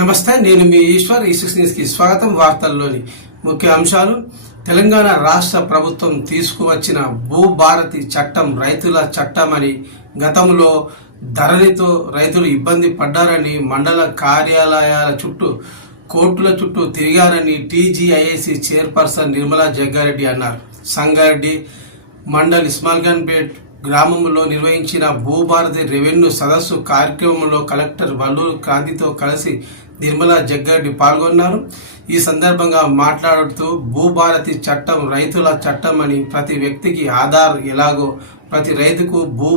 నమస్తే నేను మీ ఈశ్వర్ ఈ న్యూస్కి స్వాగతం వార్తల్లోని ముఖ్య అంశాలు. తెలంగాణ రాష్ట్ర ప్రభుత్వం తీసుకువచ్చిన భూభారతి చట్టం రైతుల చట్టమని గతంలో ధరలితో రైతులు ఇబ్బంది పడ్డారని మండల కార్యాలయాల చుట్టూ కోర్టుల చుట్టూ తిరిగారని టీజీఐఏసీ చైర్పర్సన్ నిర్మలా జగ్గారెడ్డి అన్నారు. సంగారెడ్డి మండల్ ఇస్మాల్గన్పేట్ గ్రామంలో నిర్వహించిన భూభారతి రెవెన్యూ సదస్సు కార్యక్రమంలో కలెక్టర్ వల్లూరు క్రాంతితో కలిసి నిర్మలా జగ్గారెడ్డి పాల్గొన్నారు. ఈ సందర్భంగా మాట్లాడుతూ భూభారతి చట్టం రైతుల చట్టం అని ప్రతి వ్యక్తికి ఆధార్ ఎలాగో ప్రతి రైతుకు భూ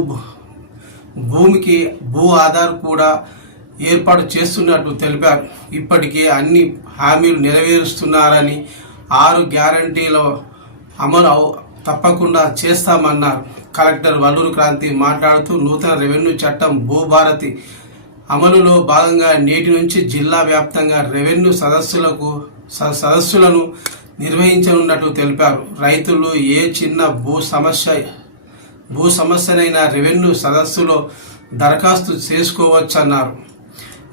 భూమికి భూ ఆధార్ కూడా ఏర్పాటు చేస్తున్నట్టు తెలిపారు. ఇప్పటికే అన్ని హామీలు నెరవేరుస్తున్నారని ఆరు గ్యారంటీల అమలు తప్పకుండా చేస్తామన్నారు. కలెక్టర్ వల్లూరు క్రాంతి మాట్లాడుతూ నూతన రెవెన్యూ చట్టం భూభారతి అమలులో భాగంగా నేటి నుంచి జిల్లా వ్యాప్తంగా రెవెన్యూ సదస్సులకు స- సదస్సులను నిర్వహించనున్నట్టు తెలిపారు. రైతులు ఏ చిన్న భూ సమస్య భూ సమస్యనైనా రెవెన్యూ సదస్సులో దరఖాస్తు చేసుకోవచ్చన్నారు.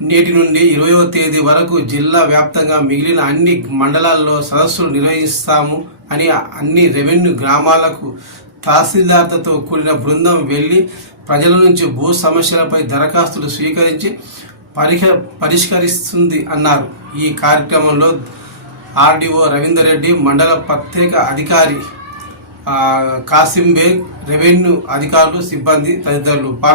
నేటి నుండి ఇరవయవ తేదీ వరకు జిల్లా వ్యాప్తంగా మిగిలిన అన్ని మండలాల్లో సదస్సులు నిర్వహిస్తాము అని అన్ని రెవెన్యూ గ్రామాలకు తహసీల్దార్తో కూడిన బృందం వెళ్ళి ప్రజల నుంచి భూ సమస్యలపై దరఖాస్తులు స్వీకరించి పరిహ పరిష్కరిస్తుంది అన్నారు. ఈ కార్యక్రమంలో ఆర్డీఓ రవీందర్ రెడ్డి మండల ప్రత్యేక అధికారి ఆ, కాసిం బేగ్ రెవెన్యూ అధికారులు సిబ్బంది తదితరులు